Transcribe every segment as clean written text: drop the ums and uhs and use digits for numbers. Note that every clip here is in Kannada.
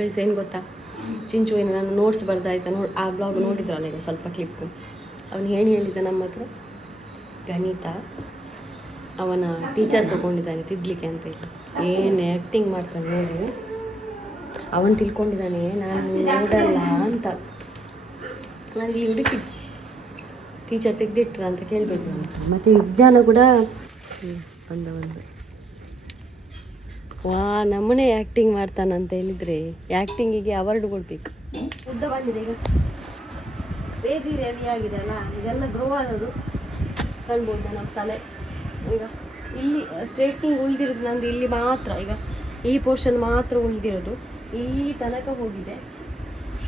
ಗೈಸ್ ಏನು ಗೊತ್ತಾ, ಚಿಂಚು ಏನು ನಾನು ನೋಟ್ಸ್ ಬರ್ದಾಯ್ತಾ ಆ ಬ್ಲಾಗ್ ನೋಡಿದ್ರಲ್ಲ ಈಗ ಸ್ವಲ್ಪ ಕ್ಲಿಪ್ಪು. ಅವನು ಹೇಳಿದ್ದ ನಮ್ಮ ಹತ್ರ ಗಣಿತ ಅವನ ಟೀಚರ್ ತೊಗೊಂಡಿದ್ದಾನೆ ತಿದ್ದಲಿಕ್ಕೆ ಅಂತೇಳಿ. ಏನು ಆ್ಯಕ್ಟಿಂಗ್ ಮಾಡ್ತಾನೆ ನೋಡಿ. ಅವನು ತಿಳ್ಕೊಂಡಿದ್ದಾನೆ ನಾನು ನೋಡಲ್ಲ ಅಂತ. ನನಗೆ ಹುಡುಕಿತ್ತು ಟೀಚರ್ ತೆಗೆದಿಟ್ರ ಅಂತ ಕೇಳಬೇಕು ಅಂತ. ಮತ್ತು ವಿಜ್ಞಾನ ಕೂಡ ಬಂದ ವಾ ನಮ್ಮನೆ ಆ್ಯಕ್ಟಿಂಗ್ ಮಾಡ್ತಾನಂತ ಹೇಳಿದರೆ ಆ್ಯಕ್ಟಿಂಗಿಗೆ ಅವಾರ್ಡ್ ಕೊಡಬೇಕು. ಉದ್ದ ಬಂದಿದೆ ಈಗ, ಬೇದಿ ರೆಡಿ ಆಗಿದೆ ಅಲ್ಲ, ಇದೆಲ್ಲ ಗ್ರೋ ಆಗೋದು ಕಾಣ್ಬೋದು ನಮ್ಮ ತಲೆ. ಈಗ ಇಲ್ಲಿ ಸ್ಟ್ರೇಟ್ನಿಂಗ್ ಉಳಿದಿರೋದು ನಂದು ಇಲ್ಲಿ ಮಾತ್ರ, ಈಗ ಈ ಪೋರ್ಷನ್ ಮಾತ್ರ ಉಳಿದಿರೋದು, ಇಲ್ಲಿ ತನಕ ಹೋಗಿದೆ.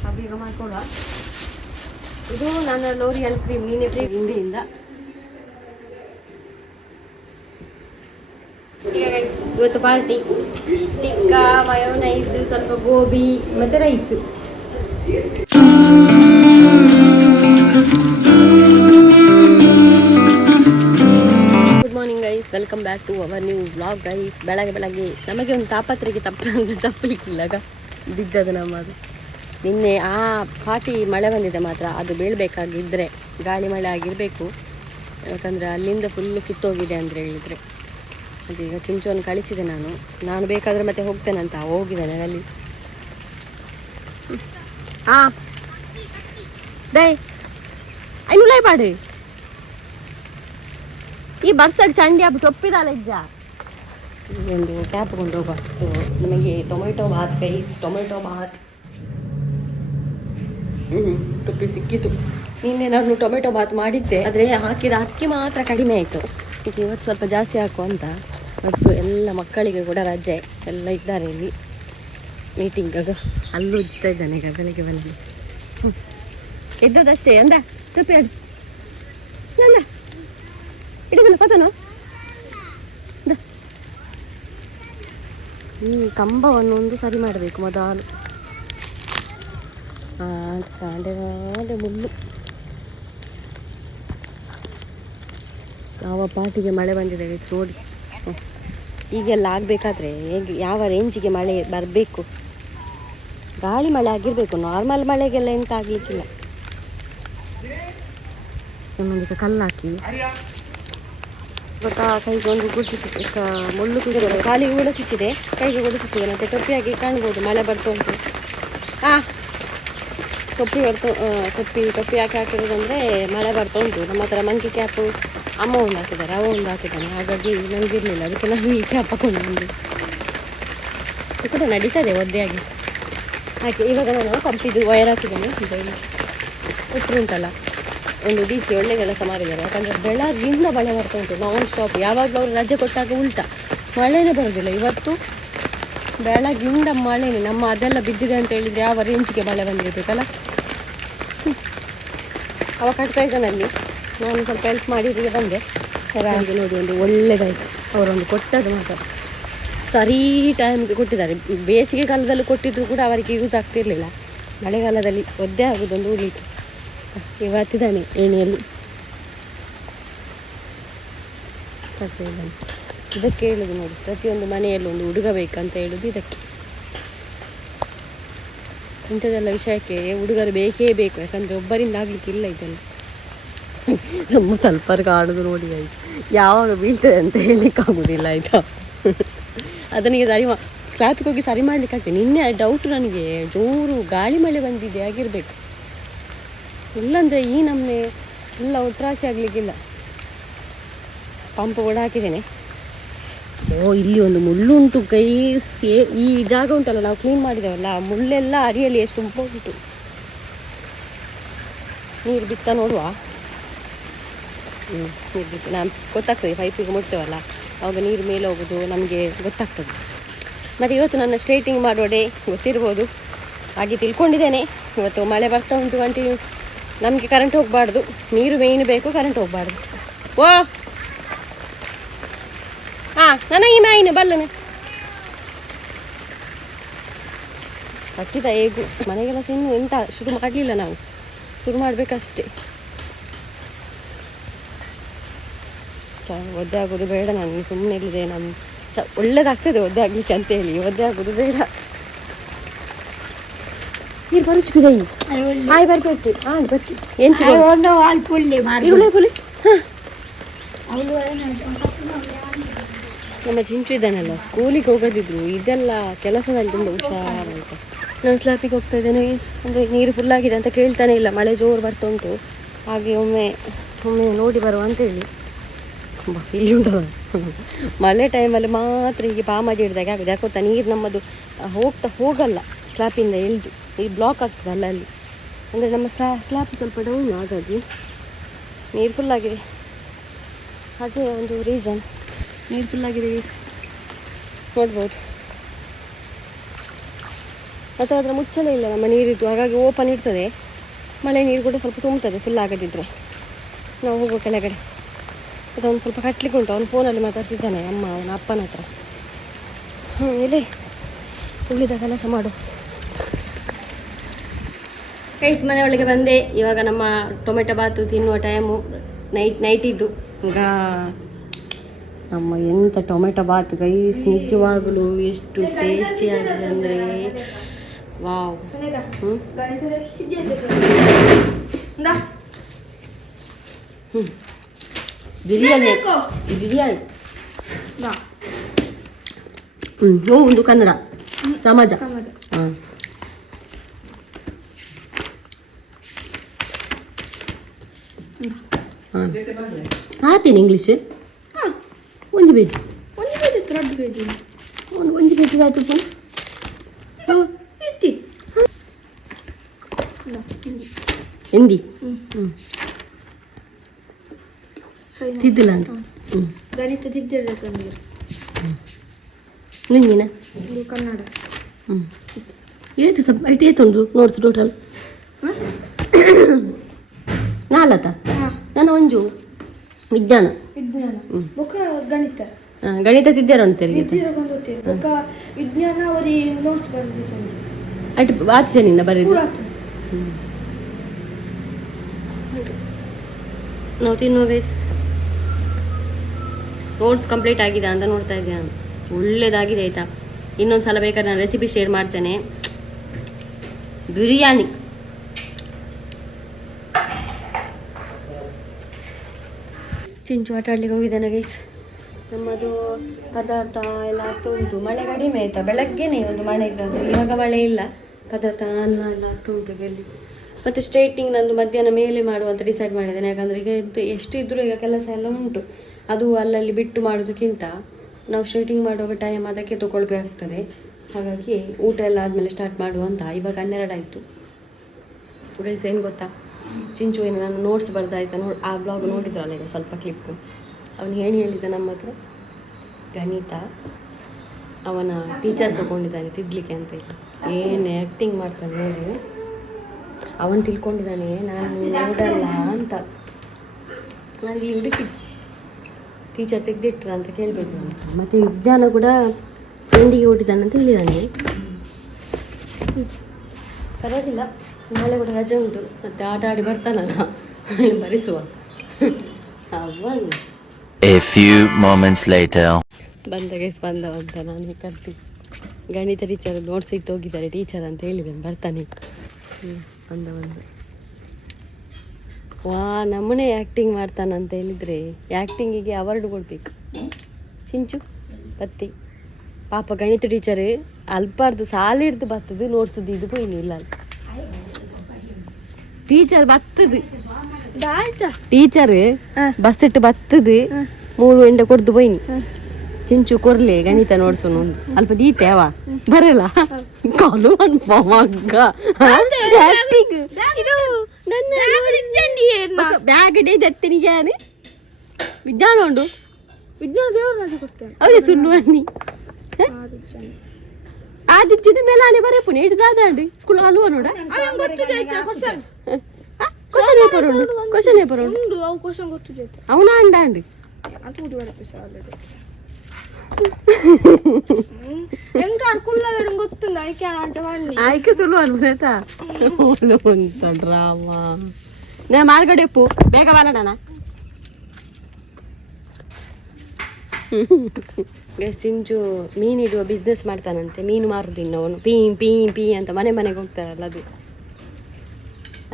ಹಾಗೆ ಈಗ ಮಾಡ್ಕೊಳ್ಳುವ. ಇದು ನನ್ನ ಲೋರಿಯಲ್ ಕ್ರೀಮ್ ನೀನೆ ಕ್ರೀಮ್ ಹಿಂದಿಯಿಂದ. ಇವತ್ತು ಪಾರ್ಟಿ ಟಿಕ್ಕಾ, ಮಯೋನೈಸ್, ಸ್ವಲ್ಪ ಗೋಬಿ ಮತ್ತು rice. Good morning guys, welcome back to our new vlog guys. ಬೆಳಗ್ಗೆ ನಮಗೆ ಒಂದು ತಾಪತ್ರೆಗೆ ತಪ್ಪಲಿಕ್ಕಿಲ್ಲ ಬಿದ್ದದು ನಮ್ಮದು. ನಿನ್ನೆ ಆ ಪಾಟಿ ಮಳೆ ಬಂದಿದೆ ಮಾತ್ರ, ಅದು ಬೀಳಬೇಕಾಗಿದ್ದರೆ ಗಾಳಿ ಮಳೆ ಆಗಿರಬೇಕು. ಯಾಕಂದರೆ ಅಲ್ಲಿಂದ ಫುಲ್ಲು ಕಿತ್ತೋಗಿದೆ ಅಂದರೆ ಹೇಳಿದರೆ. ಅದೀಗ ಚಿಂಚುವನ್ನು ಕಳಿಸಿದೆ ನಾನು ಬೇಕಾದರೆ ಮತ್ತೆ ಹೋಗ್ತೇನಂತ ಹೋಗಿದ್ದಾನೆ ಅಲ್ಲಿ. ಹಾಂ ಡೈ ಐನುಲೈ ಪಾಡು ಈ ಬರ್ಸಾಗ ಚಂಡಿ ಹಬ್ಬ ಟೊಪ್ಪಿದಲ್ಲ ಇಜ್ಜ. ಒಂದು ಟ್ಯಾಪ್ ಕೊಂಡು ಹೋಗುವ. ನಮಗೆ tomato bath guys, tomato bath ಟೊಪ್ಪಿ ಸಿಕ್ಕಿತು. ನಿನ್ನೆ ನಾನು ಟೊಮೆಟೊ ಬಾತ್ ಮಾಡಿದ್ದೆ, ಆದರೆ ಹಾಕಿದ ಅಕ್ಕಿ ಮಾತ್ರ ಕಡಿಮೆ ಆಯಿತು. ಈಗ ಇವತ್ತು ಸ್ವಲ್ಪ ಜಾಸ್ತಿ ಹಾಕು ಅಂತ. ಮತ್ತು ಎಲ್ಲ ಮಕ್ಕಳಿಗೆ ಕೂಡ ರಜೆ ಎಲ್ಲ ಇದ್ದಾರೆ ಇಲ್ಲಿ ಮೀಟಿಂಗಾಗ. ಅಲ್ಲೂ ಉಜ್ತಾ ಇದ್ದಾನೆ ಈಗ ಬೆಳಿಗ್ಗೆ ಬಂದು. ಎದ್ದದಷ್ಟೇ ಅಂದ ತುಪ್ಪಿ ಅಡು ನಂದ ಇಡೋದನ್ನು ಪತನು ಕಂಬವನ್ನು ಒಂದು ಸರಿ ಮಾಡಬೇಕು ಮೊದಲು. ಕಾಂಡೆ ಮುಳ್ಳು. ಯಾವ ಪಾಟಿಗೆ ಮಳೆ ಬಂದಿದೆ ನೋಡಿ. ಈಗೆಲ್ಲ ಆಗಬೇಕಾದ್ರೆ ಹೇಗೆ ಯಾವ ರೇಂಜಿಗೆ ಮಳೆ ಬರಬೇಕು. ಗಾಳಿ ಮಳೆ ಆಗಿರಬೇಕು, ನಾರ್ಮಲ್ ಮಳೆಗೆಲ್ಲ ಎಂತ ಆಗಲಿಕ್ಕಿಲ್ಲ. ನಮ್ಮೊಂದಿಗೆ ಕಲ್ಲು ಹಾಕಿ ಗೊತ್ತಾ, ಕೈಗೆ ಒಂದು ಗುಡ್ಡು ಚುಚ್ಚಿದೆ, ಮುಳ್ಳು ಕುಡಿಯೋದು, ಕಾಲಿಗೆ ಕೂಡ ಚುಚ್ಚಿದೆ, ಕೈಗೆ ಕೂಡ ಚುಚ್ಚಿದೆ. ಮತ್ತು ಟೊಪ್ಪಿ ಹಾಕಿ ಕಾಣ್ಬೋದು ಮಳೆ ಬರ್ತಾ ಉಂಟು. ಟೊಪ್ಪಿ ಹಾಕಿರೋದಂದರೆ ಮಳೆ ಬರ್ತಾ ಉಂಟು. ನಮ್ಮ ಹತ್ರ ಮಂಕಿ ಕ್ಯಾಪು ಅಮ್ಮ ಒಂದು ಹಾಕಿದ್ದಾರೆ, ಅವ ಒಂದು ಹಾಕಿದ್ದಾನೆ. ಹಾಗಾಗಿ ನನಗಿರಲಿಲ್ಲ, ಅದಕ್ಕೆ ನಾನು ಈ ಕ್ಯಾಪ್ ಹಾಕೊಂಡು ಬಂದು ಇದು ಕೂಡ ನಡೀತದೆ ಒದ್ದೆಯಾಗಿ ಹಾಕಿ. ಇವಾಗ ನಾನು ಪಂಪಿದು ವಯರ್ ಹಾಕಿದ್ದೇನೆ. ಉಟ್ರು ಉಂಟಲ್ಲ, ಒಂದು DC ಒಳ್ಳೆ ಕೆಲಸ ಮಾಡಿದ್ದಾರೆ. ಯಾಕಂದರೆ ಬೆಳಗಿಂದ ಮಳೆ ಬರ್ತಾ ಉಂಟು ನಾನ್ ಸ್ಟಾಪ್. ಯಾವಾಗಲೂ ಅವರು ರಜೆ ಕೊಟ್ಟಾಗ ಉಲ್ಟಾ ಮಳೆನೇ ಬರೋದಿಲ್ಲ. ಇವತ್ತು ಬೆಳಗಿಂದ ಮಳೆನೇ. ನಮ್ಮ ಅದೆಲ್ಲ ಬಿದ್ದಿದೆ ಅಂತ ಹೇಳಿದರೆ ಯಾವ ರೇಂಜಿಗೆ ಮಳೆ ಬಂದಿರಬೇಕಲ್ಲ. ಅವ ಕಟ್ತಾ ಇದ್ದಾನಲ್ಲಿ, ನಾನು ಸ್ವಲ್ಪ ಹೆಲ್ಪ್ ಮಾಡಿ ಹೀಗೆ ಬಂದೆ. ಹಾಗಾಗಿ ನೋಡಿ ಒಂದು ಒಳ್ಳೆಯದಾಯಿತು. ಅವರೊಂದು ಕೊಟ್ಟದ್ದು ಮಾತ್ರ ಸರಿ ಟೈಮ್ಗೆ ಕೊಟ್ಟಿದ್ದಾರೆ. ಬೇಸಿಗೆ ಕಾಲದಲ್ಲೂ ಕೊಟ್ಟಿದ್ರು ಕೂಡ ಅವರಿಗೆ ಯೂಸ್ ಆಗ್ತಿರಲಿಲ್ಲ. ಮಳೆಗಾಲದಲ್ಲಿ ಒದ್ದೆ ಆಗೋದೊಂದು ಉಳಿಯಿತು. ಇವತ್ತಿದ್ದಾನೆ ಏಣಿಯಲ್ಲಿ ಇದಕ್ಕೆ ಹೇಳೋದು ನೋಡಿ, ಪ್ರತಿಯೊಂದು ಮನೆಯಲ್ಲಿ ಒಂದು ಹುಡುಗ ಬೇಕಂತ ಹೇಳೋದು ಇದಕ್ಕೆ. ಇಂಥದ್ದೆಲ್ಲ ವಿಷಯಕ್ಕೆ ಹುಡುಗರು ಬೇಕೇ ಬೇಕು. ಯಾಕಂದರೆ ಒಬ್ಬರಿಂದ ಆಗಲಿಕ್ಕಿಲ್ಲ ಇದೆಲ್ಲ. ನಮ್ಮ ಸ್ವಲ್ಪರ್ಗೆ ಆಡೋದು ನೋಡಿ ಆಯಿತು, ಯಾವಾಗ ಬೀಳ್ತದೆ ಅಂತ ಹೇಳಲಿಕ್ಕಾಗೋದಿಲ್ಲ ಆಯಿತಾ. ಅದನಿಗೆ ಸರಿ ಕ್ಲಾಪಿಗೆ ಹೋಗಿ ಸರಿ ಮಾಡಲಿಕ್ಕಾಗ್ತದೆ. ನಿನ್ನೆ ಡೌಟು ನನಗೆ, ಜೋರು ಗಾಳಿ ಮಳೆ ಬಂದಿದೆ ಆಗಿರಬೇಕು. ಇಲ್ಲಾಂದರೆ ಈ ನಮ್ಮನೆ ಎಲ್ಲ ಒಟ್ರಾಶಿ ಆಗಲಿಕ್ಕಿಲ್ಲ. ಪಂಪ್ ಕೂಡ ಹಾಕಿದ್ದೇನೆ. ಇಲ್ಲಿ ಒಂದು ಮುಳ್ಳುಂಟು ಗೈಸ್. ಈ ಜಾಗ ಉಂಟಲ್ಲ ನಾವು ಕ್ಲೀನ್ ಮಾಡಿದ್ದೇವಲ್ಲ, ಮುಳ್ಳೆಲ್ಲ ಅರಿಯಲ್ಲಿ ಎಷ್ಟು ಉಂಟು. ನೀರು ಬಿತ್ತ ನೋಡುವ. ನೀರು ಬಿತ್ತು ನಾನು ಗೊತ್ತಾಗ್ತದೆ, ಪೈಪಿಗೆ ಮುಟ್ತೇವಲ್ಲ ಆವಾಗ ನೀರು ಮೇಲೆ ಹೋಗೋದು ನಮಗೆ ಗೊತ್ತಾಗ್ತದೆ. ಮತ್ತು ಇವತ್ತು ನನ್ನ ಸ್ಟ್ರೇಟಿಂಗ್ ಮಾಡೋ ಡೇ ಗೊತ್ತಿರ್ಬೋದು, ಹಾಗೆ ತಿಳ್ಕೊಂಡಿದ್ದೇನೆ. ಇವತ್ತು ಮಳೆ ಬರ್ತಾ ಉಂಟು ಕಂಟಿನ್ಯೂಸ್. ನಮಗೆ ಕರೆಂಟ್ ಹೋಗಬಾರ್ದು, ನೀರು ಮೇಯ್ನ್ ಬೇಕು, ಕರೆಂಟ್ ಹೋಗಬಾರ್ದು. ಓ ನನ್ನ ಈ ಮಾಯಿನ ಬಲ್ಲನೆ ಕಟ್ಟಿದ ಹೇಗೂ. ಮನೆಗೆಲ್ಲ ಇನ್ನು ಎಂತ ಶುರು ಮಾಡಲಿಲ್ಲ, ನಾವು ಶುರು ಮಾಡಬೇಕಷ್ಟೇ. ಒದ್ದೆ ಆಗೋದು ಬೇಡ, ನನಗೆ ಸುಮ್ಮನೆ ಇಲ್ಲಿದೆ. ಒಳ್ಳೆದಾಗ್ತದೆ ಒದ್ದೆ ಆಗಲಿಕ್ಕೆ ಅಂತೇಳಿ ಒದ್ದೆ ಆಗೋದು ಬೇಡ. ನೀರು ಬರುಚು ಬಿದೈ ಹಾಯ್ ಬರ್ಬೇಕು ಬರ್ತಿ ಎಂಚು ಇರುಳೆ ಪುಲಿ ನಮ್ಮ ಚಿಂಚು ಇದ್ದಾನಲ್ಲ ಸ್ಕೂಲಿಗೆ ಹೋಗೋದಿದ್ರು ಇದೆಲ್ಲ ಕೆಲಸದಲ್ಲಿ ತುಂಬ ಹುಷಾರಾಯ್ತು. ನಾನು ಸ್ಲಾಪಿಗೆ ಹೋಗ್ತಾ ಇದ್ದೇನೆ ಅಂದರೆ ನೀರು ಫುಲ್ಲಾಗಿದೆ ಅಂತ ಕೇಳ್ತಾನೆ ಇಲ್ಲ, ಮಳೆ ಜೋರು ಬರ್ತಾ ಉಂಟು. ಹಾಗೆ ಒಮ್ಮೆ ನೋಡಿ ಬರುವ ಅಂತೇಳಿ ಇಲ್ಲಿ ಉಂಟು. ಮಳೆ ಟೈಮಲ್ಲಿ ಮಾತ್ರ ಹೀಗೆ ಪಾಮಾಜಿ ಹಿಡ್ದಾಗ ಆಗೋದು. ಯಾಕೊತ್ತಾ ನೀರು ನಮ್ಮದು ಹೋಗಲ್ಲ ಸ್ಲಾಪಿಂದ ಎಳ್ದು ಈ ಬ್ಲಾಕ್ ಆಗ್ತದೆ ಅಲ್ಲಿ. ಅಂದರೆ ನಮ್ಮ ಸ್ಲಾಪ್ ಸ್ವಲ್ಪ ಡೌನ್ ಹಾಗಾಗಿ ನೀರು ಫುಲ್ಲಾಗಿದೆ. ಅದೇ ಒಂದು ರೀಸನ್, ನೀರು ಫುಲ್ಲಾಗಿದೆ ನೋಡ್ಬೋದು. ಅಥವಾ ಅದರ ಮುಚ್ಚಲೇ ಇಲ್ಲ ನಮ್ಮ ನೀರಿದ್ದು, ಹಾಗಾಗಿ ಓಪನ್ ಇರ್ತದೆ. ಮಳೆ ನೀರು ಕೂಡ ಸ್ವಲ್ಪ ತುಂಬುತ್ತದೆ ಫುಲ್ ಆಗದಿದ್ದರೆ. ನಾವು ಹೋಗೋ ಕೆಳಗಡೆ ಅದೊಂದು ಸ್ವಲ್ಪ ಕಟ್ಲಿಕ್ಕೆ ಉಂಟು. ಅವನು ಫೋನಲ್ಲಿ ಮಾತಾಡ್ತಿದ್ದಾನೆ ಅವನ ಅಪ್ಪನ ಹತ್ರ. ಇಲ್ಲಿ ಉಳಿದ ಕೆಲಸ ಮಾಡು. ಕೈಸ್ ಮನೆ ಒಳಗೆ ಬಂದೆ. ಇವಾಗ ನಮ್ಮ ಟೊಮೆಟೊ ಬಾತು ತಿನ್ನುವ ಟೈಮು ನೈಟಿದ್ದು. ಈಗ ನಮ್ಮ ಎಂಥ ಟೊಮೆಟೊ ಬಾತ್ ಗೈಸ್, ನಿಜವಾಗಲೂ ಎಷ್ಟು ಟೇಸ್ಟಿಯಾಗಿದೆ ಅಂದರೆ ವಾವ್. ಬಿರಿಯಾನಿ ಒಂದು ಕನ್ನಡ ಸಮಾಜ. ಹಾಂ ಆತೇನು ಇಂಗ್ಲೀಷ್ ಒಂದು ಬೇಜಿ ಒಂದು ಬೇಜಿ ಆಯ್ತು. ಹಿಂದಿ ತಿದ್ದಿಲ್ಲ ಅಂತ ಗಣಿತ ತಿದ್ದಿಲ್ಲ ನಿಂಗಿನ ಕನ್ನಡ ಏತು ಸ್ವಲ್ಪ ಐಟ್ ಏತುಂಟು ನೋಟ್ಸ್ ಟೋಟಲ್ ನಾಲತ ನಾನು ಒಂಜು ವಿಜ್ಞಾನ ಗಣಿತ ಗಣಿತ ತಿದ್ದಾರ ಉಂಟು ವಿಜ್ಞಾನ ಅವರಿ ನೋಟ್ಸ್ ಬಂದಿತ್ತು ಅಟ್ ಆಚೆ ನಿನ್ನ ಬರೀದು ನಾವು ತಿನ್ನುವ ಗೈಸ್. ನೋಟ್ಸ್ ಕಂಪ್ಲೀಟ್ ಆಗಿದೆ ಅಂತ ನೋಡ್ತಾ ಇದ್ದೆ ನಾನು. ಒಳ್ಳೇದಾಗಿದೆ ಆಯಿತಾ. ಇನ್ನೊಂದು ಸಲ ಬೇಕಾದ್ರೆ ನಾನು ರೆಸಿಪಿ ಶೇರ್ ಮಾಡ್ತೇನೆ. ಬಿರಿಯಾನಿ ಚಿಂಚು ಆಟ ಆಡ್ಲಿಕ್ಕೆ ಹೋಗಿದ್ದಾನೆ ಗೈಸ್. ನಮ್ಮದು ಪದಾರ್ಥ ಎಲ್ಲ ಆಗ್ತಾ ಉಂಟು. ಮಳೆ ಕಡಿಮೆ ಆಯಿತಾ, ಬೆಳಗ್ಗೆನೇ ಒಂದು ಮಳೆ ಇದ್ದದ್ದು, ಇವಾಗ ಮಳೆ ಇಲ್ಲ. ಪದಾರ್ಥ ಅನ್ನ ಎಲ್ಲ ಆಗ್ತಾ ಉಂಟು ಬೆಲ್ಲಿ. ಮತ್ತು ಸ್ಟ್ರೈಟಿಂಗ್ ನಂದು ಮಧ್ಯಾಹ್ನ ಮೇಲೆ ಮಾಡುವಂತ ಡಿಸೈಡ್ ಮಾಡಿದ್ದೇನೆ. ಯಾಕಂದರೆ ಈಗ ಎಷ್ಟು ಇದ್ದರೂ ಈಗ ಕೆಲಸ ಎಲ್ಲ ಉಂಟು. ಅದು ಅಲ್ಲಲ್ಲಿ ಬಿಟ್ಟು ಮಾಡೋದಕ್ಕಿಂತ ನಾವು ಸ್ಟ್ರೈಟಿಂಗ್ ಮಾಡುವಾಗ ಟೈಮ್ ಅದಕ್ಕೆ ತೊಗೊಳ್ಬೇಕಾಗ್ತದೆ. ಹಾಗಾಗಿ ಊಟ ಎಲ್ಲ ಆದಮೇಲೆ ಸ್ಟಾರ್ಟ್ ಮಾಡುವಂತ. ಇವಾಗ 12 ಆಯಿತು ಗೈಸ್. ಏನು ಗೊತ್ತಾ, ಚಿಂಚು ಏನು ನಾನು ನೋಟ್ಸ್ ಬರ್ದಾಯ್ತಾ ಆ ಬ್ಲಾಗ್ ನೋಡಿದ್ರಲ್ಲ ಈಗ ಸ್ವಲ್ಪ ಕ್ಲಿಪ್ಪು. ಅವನು ಹೇಳಿದ್ದ ನಮ್ಮ ಹತ್ರ ಗಣಿತ ಅವನ ಟೀಚರ್ ತೊಗೊಂಡಿದ್ದಾನೆ ತಿದ್ದಲಿಕ್ಕೆ ಅಂತ ಹೇಳಿ. ಏನು ಆ್ಯಕ್ಟಿಂಗ್ ಮಾಡ್ತಾನೆ ನೋಡಿ. ಅವನು ತಿಳ್ಕೊಂಡಿದ್ದಾನೆ ನಾನು ನೋಡಲ್ಲ ಅಂತ. ನನಗೆ ಹುಡುಕಿದ್ದು ಟೀಚರ್ ತೆಗೆದಿಟ್ರ ಅಂತ ಕೇಳಬೇಕು ಅಂತ. ಮತ್ತು ವಿಜ್ಞಾನ ಕೂಡ ಎಂಡಿಗೆ ಓಡಿದ್ದಾನೆ ಅಂತ ಹೇಳಿದ್ದಾನೆ. ಪರವಾಗಿಲ್ಲ, ನಾಳೆ ಕೂಡ ರಜೆ ಉಂಟು. ಮತ್ತು ಆಟ ಆಡಿ ಬರ್ತಾನಲ್ಲ ಬರೆಸುವ. A few moments later. ಬಂದ ಗೈಸ್ ಬಂದ ಅಂತ ನಾನು ಕರ್ತಿ ಗಣಿತ ಟೀಚರ್ ನೋಟ್ಸ್ ಇಟ್ಟು ಹೋಗಿದ್ದಾರೆ ಟೀಚರ್ ಅಂತ ಹೇಳಿದ್ದೇನೆ. ಬರ್ತಾನೆ ಬಂದ ವಾ ನಮ್ಮನೆ ಆ್ಯಕ್ಟಿಂಗ್ ಮಾಡ್ತಾನಂತ ಹೇಳಿದರೆ ಆ್ಯಕ್ಟಿಂಗಿಗೆ ಅವಾರ್ಡ್ ಕೊಡಬೇಕು. ಚಿಂಚು ಬತ್ತಿ ಪಾಪ ಗಣಿತ ಟೀಚರ್ ಅಲ್ಪಾರ್ದು ಸಾಲ ಹಿಡ್ದು ಬರ್ತದೆ ನೋಡ್ಸದು ಇದು ಪೋಯಿನ ಇಲ್ಲ ಟೀಚರ್ ಬರ್ತದೆ. ಟೀಚರ್ ಬಸ್ ಇಟ್ಟು ಬರ್ತದೆ 3 ಎಂಡ ಕೊಡ್ದು ಪೋಯಿನಿ. ಚಿಂಚು ಕೊರ್ಲೆ ಗಣಿತ ನೋಡ್ಸೋನು ಒಂದು ಅಲ್ಪ ದೀತೆ ಅವ ಬರಲ್ಲ ಕಾಲು ಅನ್ಪ ಮಗ್ಗ ಆ್ಯಕ್ಟಿಂಗ್ ಇದು ನನ್ನ ಬ್ಯಾಗ್ ಡೇ ದತ್ತಿನಿಗೆ ವಿಜ್ಞಾನ ಉಂಡು ವಿಜ್ಞಾನ ದೇವರು ಕೊಡ್ತೇನೆ ಅದೇ ಸುಳ್ಳು ಅನ್ನಿ ಆದಿತ್ಯದ ಮೇಲೆ ಆನೆ ಬರಪುನೆ ಹಿಡ್ದಾದಾಂಡು ಕುಳು ಅಲ್ವ ನೋಡ ಕ್ವಶನ್ ಪೇಪರ್ ಉಂಡು ಅವನ ಅಂಡಾಂಡು ಆಯ್ಕೆ ಸುಳ್ಳು ಅನ್ಬೋದಾ ಅಂತ ಡ್ರಾಮಾ. ನಾ ಮಾರ್ಗಡೆ ಉಪ್ಪು ಬೇಗ ಬಾಲಣ್ಣ ಚಿಂಚು ಮೀನಿಡುವ ಬಿಸ್ನೆಸ್ ಮಾಡ್ತಾನಂತೆ, ಮೀನು ಮಾರುದು ಇನ್ನು ಅವನು ಪೀ ಪೀ ಅಂತ ಮನೆಗೆ ಹೋಗ್ತಾರಲ್ಲ ಅದು,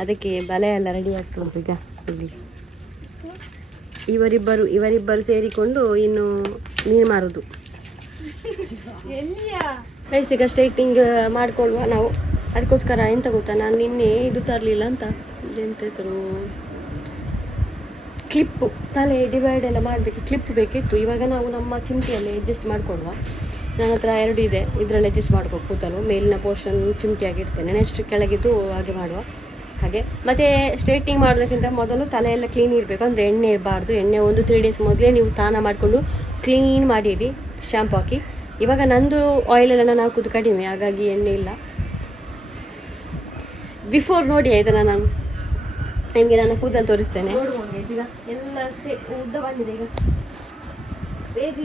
ಅದಕ್ಕೆ ಬಲೆ ಎಲ್ಲ ರೆಡಿ ಆಗ್ತದೆ ಈಗ. ಇಲ್ಲಿ ಇವರಿಬ್ಬರು ಸೇರಿಕೊಂಡು ಇನ್ನು ಮೀನು ಮಾರುದು. ಈಗ ಸ್ಟ್ರೈಟಿಂಗ್ ಮಾಡ್ಕೊಳ್ಳುವ ನಾವು. ಅದಕ್ಕೋಸ್ಕರ ಎಂತ ಗೊತ್ತಾ, ನಾನು ನಿನ್ನೆ ಇದು ತರಲಿಲ್ಲ ಅಂತ, ಎಂತ ಹೆಸರು, ಕ್ಲಿಪ್ಪು, ತಲೆ ಡಿವೈಡ್ ಎಲ್ಲ ಮಾಡಬೇಕು, ಕ್ಲಿಪ್ ಬೇಕಿತ್ತು. ಇವಾಗ ನಾವು ನಮ್ಮ ಚಿಮಟಿಯಲ್ಲಿ ಅಡ್ಜಸ್ಟ್ ಮಾಡಿಕೊಳ್ಳುವ. ನನ್ನ ಹತ್ರ 2 ಇದೆ, ಇದರಲ್ಲಿ ಅಡ್ಜಸ್ಟ್ ಮಾಡ್ಕೊಂಡು ಕೂತಲು. ಮೇಲಿನ ಪೋರ್ಷನ್ ಚಿಮಟಿಯಾಗಿ ಇಡ್ತೇನೆ, ನೆಕ್ಸ್ಟ್ ಕೆಳಗಿದ್ದು ಹಾಗೆ ಮಾಡುವ. ಹಾಗೆ ಮತ್ತು ಸ್ಟ್ರೈಟಿಂಗ್ ಮಾಡೋದಕ್ಕಿಂತ ಮೊದಲು ತಲೆಯೆಲ್ಲ ಕ್ಲೀನ್ ಇರಬೇಕು, ಅಂದರೆ ಎಣ್ಣೆ ಇರಬಾರ್ದು. ಎಣ್ಣೆ ಒಂದು 3 ಡೇಸ್ ಮೊದಲೇ ನೀವು ಸ್ನಾನ ಮಾಡಿಕೊಂಡು ಕ್ಲೀನ್ ಮಾಡಿಡಿ ಶಾಂಪು ಹಾಕಿ. ಇವಾಗ ನಂದು ಆಯಿಲೆಲ್ಲ ನಾನು ಹಾಕೋದು ಕಡಿಮೆ, ಹಾಗಾಗಿ ಎಣ್ಣೆ ಇಲ್ಲ. ಬಿಫೋರ್ ನೋಡಿ ಆಯ್ತಾ, ನಾನು ನಿಮಗೆ ನನ್ನ ಕೂದಲು ತೋರಿಸ್ತೇನೆ. ಈಗ ಎಲ್ಲ ಅಷ್ಟೇ ಉದ್ದ ಬಂದಿದೆ, ಈಗ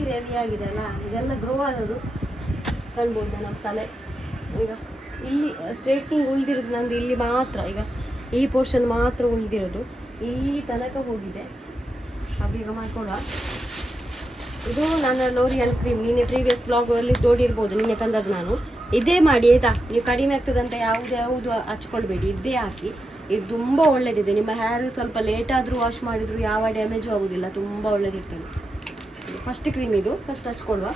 ರೇದಿ ಆಗಿದೆ ಅಲ್ಲ, ಇದೆಲ್ಲ ಗ್ರೋ ಆಗೋದು ಕಾಣ್ಬೋದು ನಮ್ಮ ತಲೆ. ಈಗ ಇಲ್ಲಿ ಸ್ಟ್ರೈಟ್ನಿಂಗ್ ಉಳಿದಿರೋದು ನಂದು ಇಲ್ಲಿ ಮಾತ್ರ, ಈಗ ಈ ಪೋರ್ಷನ್ ಮಾತ್ರ ಉಳಿದಿರೋದು, ಇಲ್ಲಿ ತನಕ ಹೋಗಿದೆ. ಹಾಗೆ ಈಗ ಮಾಡ್ಕೊಳ್ಳುವ. ಇದು ನನ್ನ ಲೋರಿಯಲ್ ಕ್ರೀಮ್, ನಿನ್ನೆ ಪ್ರೀವಿಯಸ್ ಬ್ಲಾಗಲ್ಲಿ ನೋಡಿರ್ಬೋದು, ನಿನ್ನೆ ತಂದದ್ದು ನಾನು. ಇದೇ ಮಾಡಿ ಆಯಿತಾ, ನೀವು ಕಡಿಮೆ ಆಗ್ತದಂತ ಯಾವುದು ಹಚ್ಕೊಳ್ಬೇಡಿ, ಇದೇ ಹಾಕಿ. ಇದು ತುಂಬ ಒಳ್ಳೆಯದಿದೆ. ನಿಮ್ಮ ಹೇರ್ ಸ್ವಲ್ಪ ಲೇಟಾದರೂ ವಾಶ್ ಮಾಡಿದರೂ ಯಾವ ಡ್ಯಾಮೇಜು ಆಗೋದಿಲ್ಲ, ತುಂಬ ಒಳ್ಳೆಯದಿರ್ತದೆ. ಫಸ್ಟ್ ಕ್ರೀಮ್ ಇದು, ಫಸ್ಟ್ ಹಚ್ಕೊಳ್ಳುವ.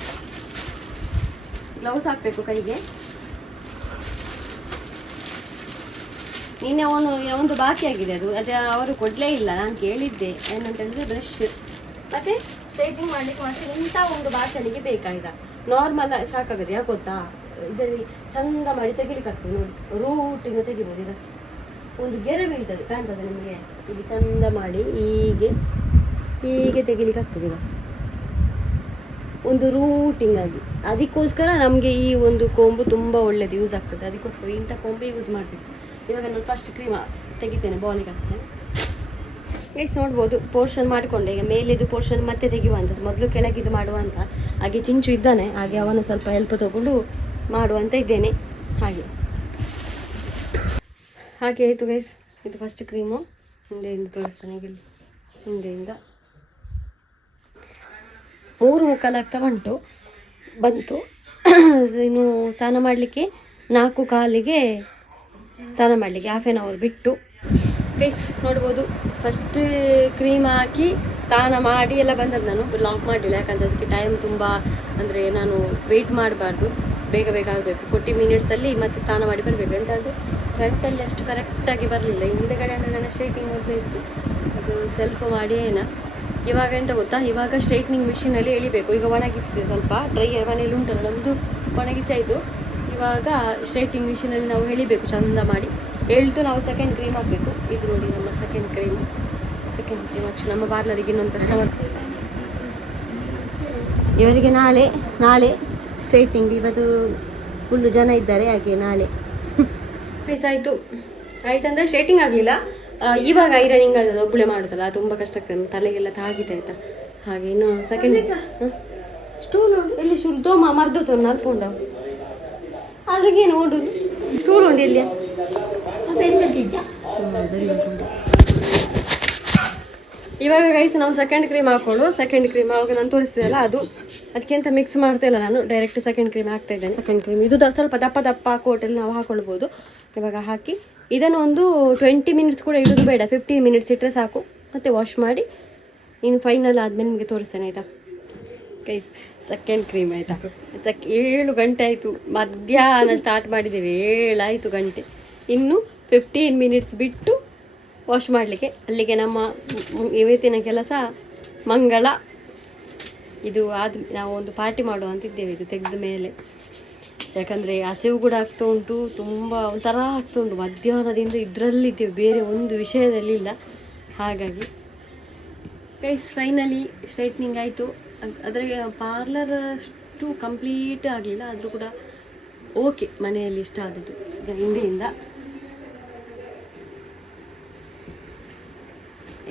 ಗ್ಲೌಸ್ ಹಾಕಬೇಕು ಕೈಗೆ. ನಿನ್ನೆ ಒಂದು ಬಾಕಿ ಆಗಿದೆ, ಅದೇ ಅವರು ಕೊಡಲೇ ಇಲ್ಲ. ನಾನು ಕೇಳಿದ್ದೆ ಏನಂತ ಹೇಳಿದ್ರೆ ಬ್ರಷ್ ಮತ್ತು ಸ್ಟ್ರೈಟಿಂಗ್ ಮಾಡಲಿಕ್ಕೆ ಮತ್ತೆ ಇಂಥ ಒಂದು ಬಾಚಣಿಗೆ ಬೇಕಾಯ್ತಾ. ನಾರ್ಮಲ್ ಸಾಕಾಗದೆ, ಯಾಕೆ ಗೊತ್ತಾ, ಇದರಲ್ಲಿ ಚಂದ ಮಾಡಿ ತೆಗಿಲಿಕ್ಕಾಗ್ತದೆ ನೋಡಿ, ರೂಟಿಂದ ತೆಗಿಬೋದು. ಈಗ ಒಂದು ಗೆರೆ ಬೀಳ್ತದೆ, ಕಾಣ್ತದೆ ನಿಮಗೆ, ಇಲ್ಲಿ ಚಂದ ಮಾಡಿ ಹೀಗೆ ತೆಗಿಲಿಕ್ಕಾಗ್ತದೆ. ಈಗ ಒಂದು ರೂಟಿಂಗ್ ಆಗಿ, ಅದಕ್ಕೋಸ್ಕರ ನಮಗೆ ಈ ಒಂದು ಕೊಂಬು ತುಂಬ ಒಳ್ಳೆಯದು, ಯೂಸ್ ಆಗ್ತದೆ. ಅದಕ್ಕೋಸ್ಕರ ಇಂಥ ಕೊಂಬು ಯೂಸ್ ಮಾಡಬೇಕು. ಇವಾಗ ನಾನು ಫಸ್ಟ್ ಕ್ರೀಮ್ ತೆಗಿತೇನೆ, ಬಾಲಿಗೆ ಹಾಕ್ತೇನೆ. ಗೈಸ್ ನೋಡ್ಬೋದು, ಪೋರ್ಷನ್ ಮಾಡಿಕೊಂಡೆ. ಈಗ ಮೇಲಿದ್ದು ಪೋರ್ಷನ್ ಮತ್ತೆ ತೆಗೆಯುವಂಥ, ಮೊದಲು ಕೆಳಗಿದ್ದು ಮಾಡುವಂಥ. ಹಾಗೆ ಚಿಂಚು ಇದ್ದಾನೆ, ಹಾಗೆ ಅವನು ಸ್ವಲ್ಪ ಹೆಲ್ಪ್ ತಗೊಂಡು ಮಾಡುವಂತ ಇದ್ದೇನೆ. ಹಾಗೆ ಆಯಿತು ಗೈಸ್. ಇದು ಫಸ್ಟ್ ಕ್ರೀಮು, ಹಿಂದೆಯಿಂದ ತೋರಿಸ್ತಾನೆ. ಈಗ ಹಿಂದೆಯಿಂದ 3 ಮುಕ್ಕಾಲಾಗ್ತಾ ಬಂತು. ಇನ್ನು ಸ್ನಾನ ಮಾಡಲಿಕ್ಕೆ 4 ಕಾಲಿಗೆ ಸ್ನಾನ ಮಾಡಲಿಕ್ಕೆ ಹಾಫ್ ಆನ್ ಅವರ್ ಬಿಟ್ಟು. ಗೈಸ್ ನೋಡ್ಬೋದು, ಫಸ್ಟ್ ಕ್ರೀಮ್ ಹಾಕಿ ಸ್ನಾನ ಮಾಡಿ ಎಲ್ಲ ಬಂದದ್ದು. ನಾನು ಲಾಕ್ ಮಾಡಲಿಲ್ಲ, ಯಾಕಂದರೆ ಅದಕ್ಕೆ ಟೈಮ್ ತುಂಬ, ಅಂದರೆ ನಾನು ವೆಯ್ಟ್ ಮಾಡಬಾರ್ದು, ಬೇಗ ಆಗಬೇಕು. 40 ಮಿನಿಟ್ಸಲ್ಲಿ ಮತ್ತೆ ಸ್ನಾನ ಮಾಡಿ ಬರಬೇಕು. ಎಂತಂದರೆ ಫ್ರಂಟಲ್ಲಿ ಅಷ್ಟು ಕರೆಕ್ಟಾಗಿ ಬರಲಿಲ್ಲ, ಹಿಂದೆಗಡೆ ಅಂದರೆ ನನ್ನ ಸ್ಟ್ರೈಟಿಂಗ್ ಮೊದಲು ಇತ್ತು, ಅದು ಸೆಲ್ಫ್ ಮಾಡಿ ಇವಾಗ ಎಂತ ಗೊತ್ತಾ, ಇವಾಗ ಸ್ಟ್ರೈಟ್ನಿಂಗ್ ಮಿಷಿನಲ್ಲಿ ಎಳಿಬೇಕು. ಈಗ ಒಣಗಿಸಿದೆ ಸ್ವಲ್ಪ, ಡ್ರೈಯರ್ ಮನೇಲಿ ಉಂಟಲ್ಲ ನಮ್ಮದು, ಒಣಗಿಸಿ ಆಯಿತು. ಇವಾಗ ಸ್ಟ್ರೈಟಿಂಗ್ ಮಿಷಿನಲ್ಲಿ ನಾವು ಎಳಿಬೇಕು ಚಂದ ಮಾಡಿ. ಎಳ್ದು ನಾವು ಸೆಕೆಂಡ್ ಕ್ರೀಮ್ ಹಾಕಬೇಕು. ಇದು ನೋಡಿ ನಮ್ಮ ಸೆಕೆಂಡ್ ಕ್ರೀಮ್ ಹಚ್ಚಿ ನಮ್ಮ ಪಾರ್ಲರಿಗೆ ಇನ್ನೊಂದು ಕಸ್ಟಮರ್. ಇವರಿಗೆ ನಾಳೆ ಸ್ಟ್ರೈಟಿಂಗ್, ಇವತ್ತು ಫುಲ್ಲು ಜನ ಇದ್ದಾರೆ, ಹಾಗೆ ನಾಳೆ ಆಯ್ತಂದ್ರೆ ಸ್ಟ್ರೈಟಿಂಗ್ ಆಗಲಿಲ್ಲ. ಇವಾಗ ಐರನಿಂಗ್ ಆಗೋದು ಒಬ್ಬಳೆ ಮಾಡುತ್ತಲ್ಲ, ತುಂಬ ಕಷ್ಟ ಆಗ್ತದೆ, ತಲೆಗೆಲ್ಲ ತಾಗಿದೆ ಆಯ್ತಾ. ಹಾಗೆ ಇನ್ನು ಸೆಕೆಂಡ್ ಸ್ಟೂಲ್ ಉಂಟು ಎಲ್ಲಿ, ಸ್ಟೂಲ್ ತೋಮ ಮರ್ದೋತ ನಲ್ಪುಂಡ ಅಲ್ಲಿಗೆ ನೋಡು, ಸ್ಟೂಲ್ ಉಂಟು ಇಲ್ಲಿ. ಇವಾಗ ಗೈಸ್ ನಾವು ಸೆಕೆಂಡ್ ಕ್ರೀಮ್ ಹಾಕೊಳ್ಳು. ಸೆಕೆಂಡ್ ಕ್ರೀಮ್ ಆವಾಗ ನಾನು ತೋರಿಸಿದೆಲ್ಲ ಅದು, ಅದಕ್ಕೆಂತ ಮಿಕ್ಸ್ ಮಾಡ್ತಾ ಇಲ್ಲ ನಾನು, ಡೈರೆಕ್ಟ್ ಸೆಕೆಂಡ್ ಕ್ರೀಮ್ ಹಾಕ್ತಾ ಇದ್ದೇನೆ. ಸೆಕೆಂಡ್ ಕ್ರೀಮ್ ಇದು ಸ್ವಲ್ಪ ದಪ್ಪ ಕೋಟಲ್ಲಿ ನಾವು ಹಾಕೊಳ್ಬೋದು. ಇವಾಗ ಹಾಕಿ ಇದನ್ನು ಒಂದು 20 ಮಿನಿಟ್ಸ್ ಕೂಡ ಇಡೋದು ಬೇಡ, 15 ಮಿನಿಟ್ಸ್ ಇಟ್ಟರೆ ಸಾಕು. ಮತ್ತು ವಾಶ್ ಮಾಡಿ ಇನ್ನು ಫೈನಲ್ ಆದಮೇಲೆ ನಿಮಗೆ ತೋರಿಸ್ತೇನೆ ಆಯಿತಾ ಗೈಸ್. ಸೆಕೆಂಡ್ ಕ್ರೀಮ್ ಆಯಿತಾ, 7 ಗಂಟೆ ಆಯಿತು, ಮಧ್ಯಾಹ್ನ ಸ್ಟಾರ್ಟ್ ಮಾಡಿದ್ದೇವೆ, 7 ಆಯಿತು ಗಂಟೆ. ಇನ್ನು 15 ಮಿನಿಟ್ಸ್ ಬಿಟ್ಟು ವಾಶ್ ಮಾಡಲಿಕ್ಕೆ. ಅಲ್ಲಿಗೆ ನಮ್ಮ ಇವತ್ತಿನ ಕೆಲಸ ಮಂಗಳ. ಇದು ನಾವು ಒಂದು ಪಾರ್ಟಿ ಮಾಡುವ ಅಂತಿದ್ದೇವೆ ಇದು ತೆಗೆದ ಮೇಲೆ, ಯಾಕಂದರೆ ಹಸಿವು ಕೂಡ ಆಗ್ತಾ ಉಂಟು, ತುಂಬ ಒಂಥರ ಆಗ್ತಾ ಉಂಟು. ಮಧ್ಯಾಹ್ನದಿಂದ ಇದರಲ್ಲಿದ್ದೇವೆ, ಬೇರೆ ಒಂದು ವಿಷಯದಲ್ಲಿಲ್ಲ. ಹಾಗಾಗಿ ಗೈಸ್ ಫೈನಲಿ ಸ್ಟ್ರೈಟ್ನಿಂಗ್ ಆಯಿತು. ಅದರ ಪಾರ್ಲರ್ ಅಷ್ಟು ಕಂಪ್ಲೀಟ್ ಆಗಲಿಲ್ಲ, ಆದರೂ ಕೂಡ ಓಕೆ, ಮನೆಯಲ್ಲಿ ಇಷ್ಟ ಆದದ್ದು. ಈಗ ಹಿಂದೆಯಿಂದ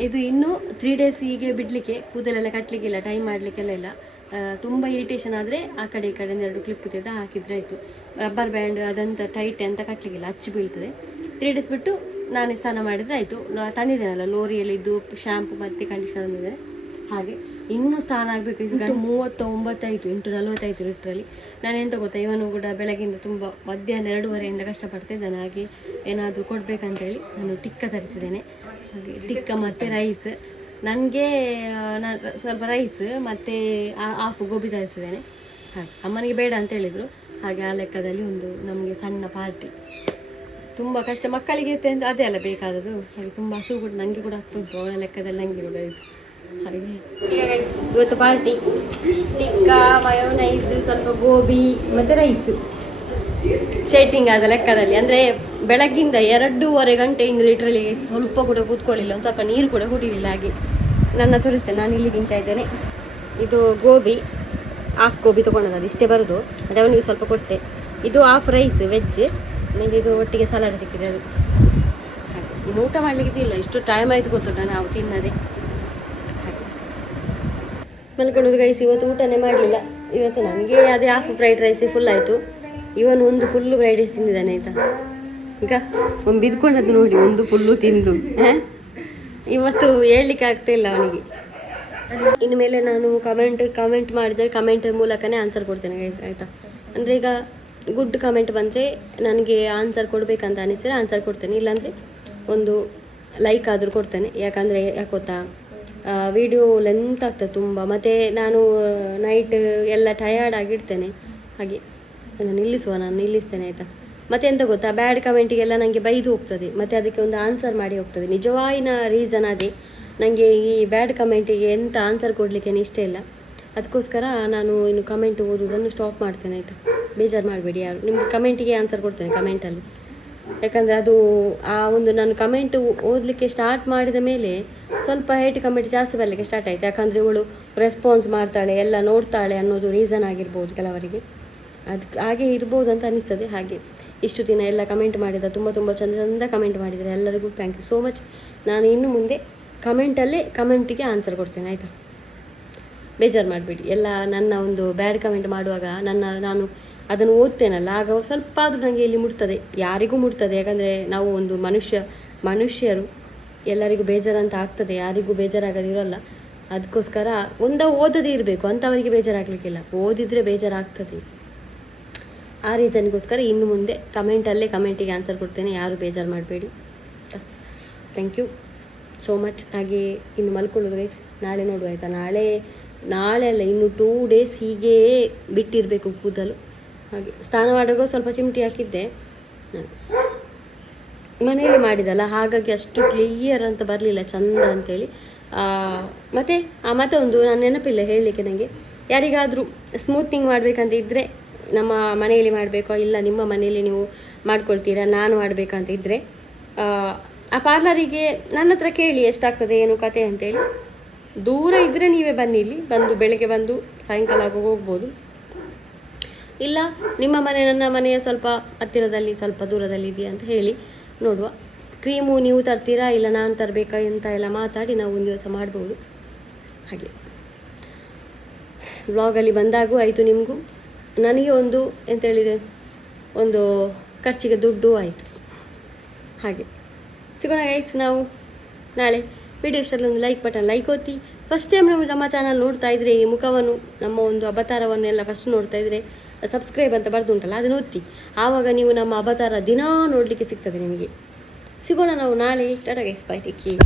ಇದು ಇನ್ನೂ 3 ಡೇಸ್ ಹೀಗೆ ಬಿಡಲಿಕ್ಕೆ, ಕೂದಲೆಲ್ಲ ಕಟ್ಟಲಿಕ್ಕಿಲ್ಲ, ಟೈಮ್ ಮಾಡಲಿಕ್ಕೆಲ್ಲ ಇಲ್ಲ. ತುಂಬ ಇರಿಟೇಷನ್ ಆದರೆ ಆ ಕಡೆ ಈ ಕಡೆಯಿಂದ 2 ಕ್ಲಿಪ್ ತೆಗೆದು ಹಾಕಿದರೆ ಆಯಿತು. ರಬ್ಬರ್ ಬ್ಯಾಂಡ್ ಅದಂತ ಟೈಟ್ ಅಂತ ಕಟ್ಟಲಿಕ್ಕಿಲ್ಲ, ಹಚ್ಚಿ ಬೀಳ್ತದೆ. 3 ಡೇಸ್ ಬಿಟ್ಟು ನಾನೇ ಸ್ನಾನ ಮಾಡಿದರೆ ಆಯಿತು. ತಂದಿದ್ದೇನಲ್ಲ ಲೋರಿಯಲ್ಲಿ ಇದು ಶಾಂಪು ಮತ್ತು ಕಂಡೀಷನರ್ ಇದೆ, ಹಾಗೆ ಇನ್ನೂ ಸ್ನಾನ ಆಗಬೇಕು. ಈಗ 39 ಆಯಿತು, 8:45 ಲಿಟ್ರಲ್ಲಿ. ನಾನು ಎಂತ ಗೊತ್ತಾ, ಇವನು ಕೂಡ ಬೆಳಗ್ಗಿಂದ ತುಂಬ ಮಧ್ಯಾಹ್ನ 2:30 ಕಷ್ಟಪಡ್ತಿದ್ದಾನೆ. ಹಾಗೆ ಏನಾದರೂ ಕೊಡಬೇಕಂತೇಳಿ ನಾನು ಟಿಕ್ಕ ತರಿಸಿದ್ದೇನೆ. ಹಾಗೆ ಟಿಕ್ಕ ಮತ್ತು ರೈಸ್. ನನಗೆ ನಾನು ಸ್ವಲ್ಪ ರೈಸ್ ಮತ್ತು ಹಾಫ್ ಗೋಬಿ ತರಿಸಿದ್ದೇನೆ. ಹಾಗೆ ಅಮ್ಮನಿಗೆ ಬೇಡ ಅಂತ ಹೇಳಿದರು. ಹಾಗೆ ಆ ಲೆಕ್ಕದಲ್ಲಿ ಒಂದು ನಮಗೆ ಸಣ್ಣ ಪಾರ್ಟಿ. ತುಂಬ ಕಷ್ಟ ಮಕ್ಕಳಿಗೆ ಇರುತ್ತೆ ಅಂತ ಅದೇ ಅಲ್ಲ ಬೇಕಾದದು. ಹಾಗೆ ತುಂಬ ಹಸು ಕೂಡ ನನಗೆ ಕೂಡ ಆಗ್ತುಂಟು, ಅವಳ ಲೆಕ್ಕದಲ್ಲಿ ನನಗೆ ಕೂಡ ಇತ್ತು. ಹಾಗೆ ಇವತ್ತು ಪಾರ್ಟಿ ಟಿಕ್ಕ, ಮಯೋನೈಸ್, ಸ್ವಲ್ಪ ಗೋಬಿ ಮತ್ತು ರೈಸು ಶೇಟಿಂಗ್ ಆದ ಲೆಕ್ಕದಲ್ಲಿ. ಅಂದರೆ ಬೆಳಗ್ಗಿಂದ 2:30 ಗಂಟೆಯಿಂದ ಲಿಟ್ರಲಿ ಸ್ವಲ್ಪ ಕೂಡ ಕೂತ್ಕೊಳ್ಳಿಲ್ಲ, ಒಂದು ಸ್ವಲ್ಪ ನೀರು ಕೂಡ ಕುಡಿಲಿಲ್ಲ. ಹಾಗೆ ನನ್ನ ತೋರಿಸ್ತೇನೆ, ನಾನು ಇಲ್ಲಿ ತಿಂತಾ ಇದ್ದೇನೆ. ಇದು ಗೋಬಿ, ಹಾಫ್ ಗೋಬಿ ತೊಗೊಂಡದ್ದು, ಅದು ಇಷ್ಟೇ ಬರೋದು. ಅದು ಅವನಿಗೆ ಸ್ವಲ್ಪ ಕೊಟ್ಟೆ. ಇದು ಹಾಫ್ ರೈಸ್ ವೆಜ್, ಆಮೇಲೆ ಇದು ಒಟ್ಟಿಗೆ ಸಲಾಡ್ ಸಿಕ್ಕಿದೆ. ಅದು ಹಾಗೆ ಇನ್ನು ಊಟ ಮಾಡಲಿಕ್ಕೆ ಇಲ್ಲ, ಇಷ್ಟು ಟೈಮ್ ಆಯಿತು ಗೊತ್ತುಂಟ ನಾವು ತಿನ್ನದೆ. ಹಾಗೆ ಮಲ್ಕೊಳ್ಳೋದು ಗೈಸ್. ಇವತ್ತು ಊಟನೇ ಮಾಡಲಿಲ್ಲ. ಇವತ್ತು ನನಗೆ ಅದೇ ಹಾಫ್ ಫ್ರೈಡ್ ರೈಸೇ ಫುಲ್ ಆಯಿತು. ಇವನು ಒಂದು ಫುಲ್ಲು ಫ್ರೈಡ್ ರೈಸ್ ತಿಂದಿದ್ದಾನೆ ಆಯಿತಾ. ಈಗ ಒಂದು ಬಿದ್ಕೊಂಡದ್ದು ನೋಡಿ, ಒಂದು ಫುಲ್ಲು ತಿಂದು. ಇವತ್ತು ಹೇಳಲಿಕ್ಕೆ ಆಗ್ತಾ ಇಲ್ಲ ಅವನಿಗೆ. ಇನ್ನು ಮೇಲೆ ನಾನು ಕಮೆಂಟ್ ಮಾಡಿದರೆ ಕಮೆಂಟ್ ಮೂಲಕನೇ ಆನ್ಸರ್ ಕೊಡ್ತೇನೆ ಗೈಸ್ ಆಯಿತಾ. ಅಂದರೆ ಈಗ ಗುಡ್ ಕಮೆಂಟ್ ಬಂದರೆ ನನಗೆ ಆನ್ಸರ್ ಕೊಡಬೇಕಂತ ಅನಿಸಿದರೆ ಆನ್ಸರ್ ಕೊಡ್ತೇನೆ, ಇಲ್ಲಾಂದರೆ ಒಂದು ಲೈಕ್ ಆದರೂ ಕೊಡ್ತೇನೆ. ಯಾಕಂದರೆ ಯಾಕೆ ಗೊತ್ತಾ, ವಿಡಿಯೋ ಲೆಂತ್ ಆಗ್ತದೆ ತುಂಬ. ಮತ್ತು ನಾನು ನೈಟ್ ಎಲ್ಲ ಟಯರ್ಡ್ ಆಗಿಡ್ತೇನೆ. ಹಾಗೆ ನಾನು ನಿಲ್ಲಿಸ್ತೇನೆ ಆಯಿತಾ. ಮತ್ತು ಎಂತ ಗೊತ್ತಾ, ಬ್ಯಾಡ್ ಕಮೆಂಟಿಗೆಲ್ಲ ನನಗೆ ಬೈದು ಹೋಗ್ತದೆ, ಮತ್ತು ಅದಕ್ಕೆ ಒಂದು ಆನ್ಸರ್ ಮಾಡಿ ಹೋಗ್ತದೆ. ನಿಜವಾಯಿನ ರೀಸನ್ ಅದೇ, ನನಗೆ ಈ ಬ್ಯಾಡ್ ಕಮೆಂಟಿಗೆ ಎಂತ ಆನ್ಸರ್ ಕೊಡಲಿಕ್ಕೆ ಇಷ್ಟ ಇಲ್ಲ. ಅದಕ್ಕೋಸ್ಕರ ನಾನು ಇನ್ನು ಕಮೆಂಟ್ ಓದುವುದನ್ನು ಸ್ಟಾಪ್ ಮಾಡ್ತೇನೆ ಆಯಿತಾ. ಬೇಜಾರು ಮಾಡಬೇಡಿ ಯಾರು. ನಿಮಗೆ ಕಮೆಂಟಿಗೆ ಆನ್ಸರ್ ಕೊಡ್ತೇನೆ ಕಮೆಂಟಲ್ಲಿ. ಯಾಕಂದರೆ ಅದು ಆ ಒಂದು ನಾನು ಕಮೆಂಟ್ ಓದಲಿಕ್ಕೆ ಸ್ಟಾರ್ಟ್ ಮಾಡಿದ ಮೇಲೆ ಸ್ವಲ್ಪ ಹೇಟ್ ಕಮೆಂಟ್ ಜಾಸ್ತಿ ಬರಲಿಕ್ಕೆ ಸ್ಟಾರ್ಟ್ ಆಯಿತು. ಯಾಕಂದರೆ ಇವಳು ರೆಸ್ಪಾನ್ಸ್ ಮಾಡ್ತಾಳೆ, ಎಲ್ಲ ನೋಡ್ತಾಳೆ ಅನ್ನೋದು ರೀಸನ್ ಆಗಿರ್ಬೋದು ಕೆಲವರಿಗೆ. ಅದಕ್ಕೆ ಹಾಗೆ ಇರ್ಬೋದು ಅಂತ ಅನಿಸ್ತದೆ. ಹಾಗೆ ಇಷ್ಟು ದಿನ ಎಲ್ಲ ಕಮೆಂಟ್ ಮಾಡಿದ, ತುಂಬ ಚಂದ ಕಮೆಂಟ್ ಮಾಡಿದರೆ ಎಲ್ಲರಿಗೂ ಥ್ಯಾಂಕ್ ಯು ಸೋ ಮಚ್. ನಾನು ಇನ್ನು ಮುಂದೆ ಕಮೆಂಟಿಗೆ ಆನ್ಸರ್ ಕೊಡ್ತೇನೆ ಆಯಿತಾ. ಬೇಜಾರು ಮಾಡಬೇಡಿ. ಎಲ್ಲ ನನ್ನ ಒಂದು ಬ್ಯಾಡ್ ಕಮೆಂಟ್ ಮಾಡುವಾಗ ನಾನು ಅದನ್ನು ಓದ್ತೇನಲ್ಲ, ಆಗ ಸ್ವಲ್ಪ ಆದರೂ ನನಗೆ ಇಲ್ಲಿ ಮುಟ್ತದೆ, ಯಾರಿಗೂ ಮುಟ್ತದೆ. ಯಾಕಂದರೆ ನಾವು ಒಂದು ಮನುಷ್ಯರು, ಎಲ್ಲರಿಗೂ ಬೇಜಾರಂತ ಆಗ್ತದೆ, ಯಾರಿಗೂ ಬೇಜಾರಾಗೋದಿರೋಲ್ಲ. ಅದಕ್ಕೋಸ್ಕರ ಓದದೇ ಇರಬೇಕು, ಅಂಥವರಿಗೆ ಬೇಜಾರಾಗಲಿಕ್ಕಿಲ್ಲ. ಓದಿದರೆ ಬೇಜಾರಾಗ್ತದೆ. ಆ ರೀಸನ್ಗೋಸ್ಕರ ಇನ್ನು ಮುಂದೆ ಕಮೆಂಟಿಗೆ ಆನ್ಸರ್ ಕೊಡ್ತೇನೆ. ಯಾರು ಬೇಜಾರು ಮಾಡಬೇಡಿ. Thank you so much. ಹಾಗೆ ಇನ್ನು ಮಲ್ಕೊಳ್ಳೋದು ಗೈಸ್. ನಾಳೆ ನೋಡುವ ಆಯಿತಾ. ನಾಳೆ ಅಲ್ಲ, ಇನ್ನು 2 days ಹೀಗೇ ಬಿಟ್ಟಿರಬೇಕು ಕೂದಲು. ಹಾಗೆ ಸ್ನಾನ ಮಾಡುವಾಗ ಸ್ವಲ್ಪ ಚಿಮಟಿ ಹಾಕಿದ್ದೆ, ಮನೆಯಲ್ಲಿ ಮಾಡಿದಲ್ಲ, ಹಾಗಾಗಿ ಅಷ್ಟು ಕ್ಲಿಯರ್ ಅಂತ ಬರಲಿಲ್ಲ ಚಂದ ಅಂಥೇಳಿ. ಮತ್ತು ಒಂದು ನಾನು ನೆನಪಿಲ್ಲ ಹೇಳಲಿಕ್ಕೆ ನನಗೆ. ಯಾರಿಗಾದರೂ ಸ್ಮೂತಿಂಗ್ ಮಾಡಬೇಕಂತ ಇದ್ದರೆ ನಮ್ಮ ಮನೆಯಲ್ಲಿ ಮಾಡಬೇಕೋ ಇಲ್ಲ ನಿಮ್ಮ ಮನೆಯಲ್ಲಿ ನೀವು ಮಾಡ್ಕೊಳ್ತೀರಾ, ನಾನು ಮಾಡಬೇಕಂತ ಇದ್ದರೆ ಆ ಪಾರ್ಲರಿಗೆ ನನ್ನ ಹತ್ರ ಕೇಳಿ ಎಷ್ಟಾಗ್ತದೆ ಏನು ಕತೆ ಅಂತೇಳಿ. ದೂರ ಇದ್ದರೆ ನೀವೇ ಬನ್ನಿ, ಇಲ್ಲಿ ಬೆಳಗ್ಗೆ ಬಂದು ಸಾಯಂಕಾಲ ಆಗುವಾಗ ಹೋಗ್ಬೋದು. ಇಲ್ಲ ನಿಮ್ಮ ಮನೆ ನನ್ನ ಮನೆಯ ಸ್ವಲ್ಪ ಹತ್ತಿರದಲ್ಲಿ ಸ್ವಲ್ಪ ದೂರದಲ್ಲಿ ಇದೆಯಾ ಅಂತ ಹೇಳಿ ನೋಡುವ. ಕ್ರೀಮು ನೀವು ತರ್ತೀರಾ ಇಲ್ಲ ನಾನು ತರಬೇಕಾ ಅಂತ ಎಲ್ಲ ಮಾತಾಡಿ ನಾವು ಒಂದು ದಿವಸ ಮಾಡ್ಬೋದು. ಹಾಗೆ ವ್ಲಾಗಲ್ಲಿ ಬಂದಾಗೂ ಆಯಿತು, ನಿಮಗೂ ನನಗೆ ಒಂದು ಎಂತ ಹೇಳಿದೆ, ಒಂದು ಖರ್ಚಿಗೆ ದುಡ್ಡು ಆಯಿತು. ಹಾಗೆ ಸಿಗೋಣ ಗೈಸ್ ನಾವು ನಾಳೆ. ವಿಡಿಯೋ ಇಷ್ಟಲ್ಲಿ ಒಂದು ಲೈಕ್ ಒತ್ತಿ. ಫಸ್ಟ್ ಟೈಮ್ ನಮ್ಮ ಚಾನಲ್ ನೋಡ್ತಾ ಇದ್ದರೆ, ಈ ಮುಖವನ್ನು ನಮ್ಮ ಒಂದು ಅವತಾರವನ್ನು ಎಲ್ಲ ಫಸ್ಟ್ ನೋಡ್ತಾ ಇದ್ದರೆ ಸಬ್ಸ್ಕ್ರೈಬ್ ಅಂತ ಬರ್ದುಂಟಲ್ಲ, ಅದನ್ನು ಒತ್ತಿ. ಆವಾಗ ನೀವು ನಮ್ಮ ಅವತಾರ ದಿನಾ ನೋಡಲಿಕ್ಕೆ ಸಿಗ್ತದೆ ನಿಮಗೆ. ಸಿಗೋಣ ನಾವು ನಾಳೆ. Tata guys, by, take care.